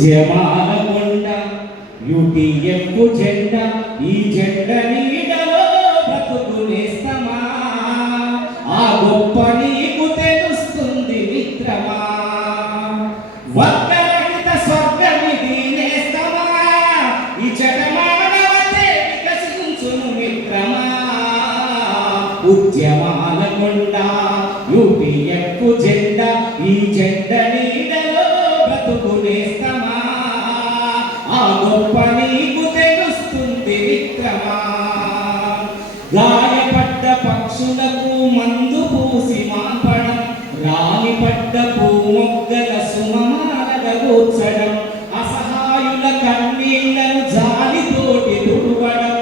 జమాల కొండ యూటీఎఫ్ జెండా ఈ జెండ నీడలో బ్రతుకునేస్తమా ఆ గొప్ప నీకు తెలుస్తుంది మిత్రమా వర్గరహిత స్వర్గమిది నేస్తమా ఈ జగమానవతే వికసించును మిత్రమా ఉద్యమాల కొండ యూటీఎఫ్ జెండా ఈ జెండ నీడలో బ్రతుకునేస్తమా ఆ గొప్ప నీకు తెలుస్తుంది మిత్రమా గాయపడ్డ పక్షులకు మందు పూసి మాపడం రాని పడ్డ పూమొగ్గల సుమమాలగ కూర్చడం అసహాయుల కన్నీళ్లను జాలితోటి తుడవడం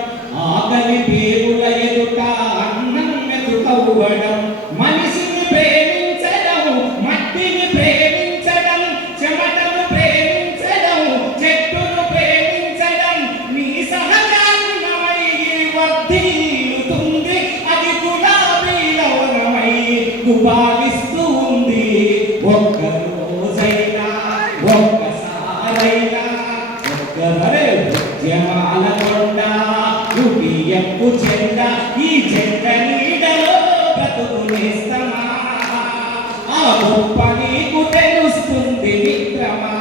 ఆకలి పేరుల ఎదుట అన్నం మెతుకవ్వడం మనిషిని ప్రేమించడం మట్టిని ప్రేమించడం చెమటను ప్రేమించడం చెట్టును ప్రేమించడం నీ సహజాగుణమై వర్ధిల్లుతుంది అది గులాబీల వనమై గుబాలిస్తూ ఉంది ఒక్క రోజైనా ఒక్కసారైనా ఒక్కరే ఉద్యమాల కొండ యూటీఎఫ్ జెండా ఈ జెండ నీడలో బ్రతుకునేస్తమా ఆ గొప్ప నీకు తెలుస్తుంది మిత్రమా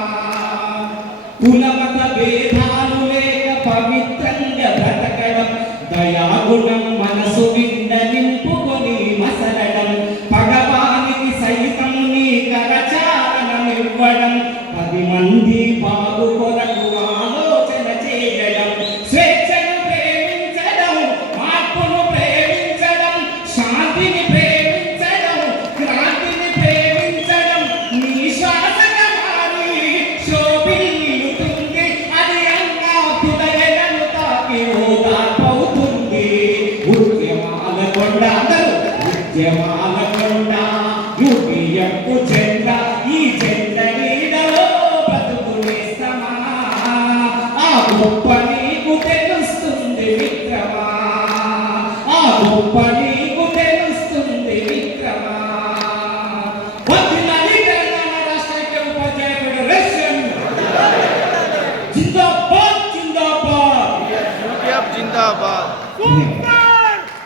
కులమత భేదాలు లేక పవిత్రంగా బ్రతకడం దయాగుణం మనసు నిండ నింపుకొని మసలడం పగవానికి సైతం నీ కరచాలనమివ్వడం 10 మంది బాగు కొరకు ఆలోచన చేయడం స్వేచ్ఛను ప్రేమించడం మార్పును ప్రేమించడం శాంతిని ప్రేమించడం క్రాంతిని ప్రేమించడం నీ శ్వాసగా మారి శోభిల్లుతుంది అది అన్నా హృదయలను తాకి ఓదార్పవుతుంది ఉద్యమాల కొండ అందరూ ఉద్యమాల కొండ యూటీఎఫ్ జెండా ఈ జెండ నీడలో బ్రతుకునేస్తమా ఆ గొప్ప నీకు తెలుస్తుంది మిత్రమా ఆ గొప్ప